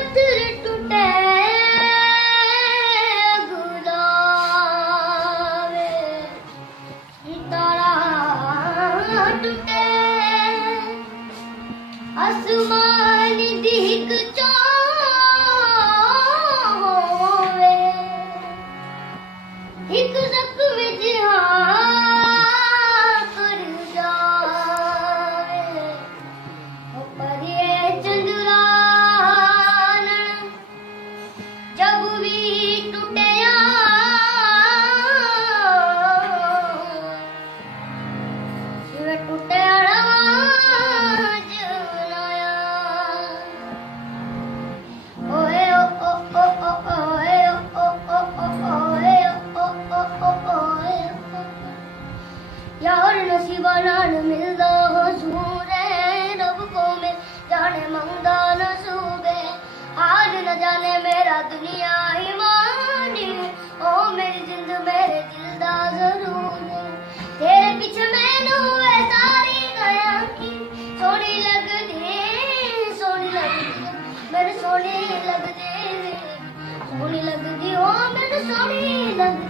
पत्थर टूटे गुलाबे तारा टूटे आसमान दिख चावे एक रख विच कर जावे परिए चंद्रान जब भी टूटिया शिव टूटिया यार नसीबा नाल मिलदा हसूर रब को मिल जाने मंगदा न सूबे हाल न जाने मेरा दुनिया ईमान ओ मेरी जिंद मेरे दिल दा जरूर तेरे पीछे मैनू है सारी गया की सोनी लगदी मेरे सोनी लगदी ओ मेरे सोनी लगदी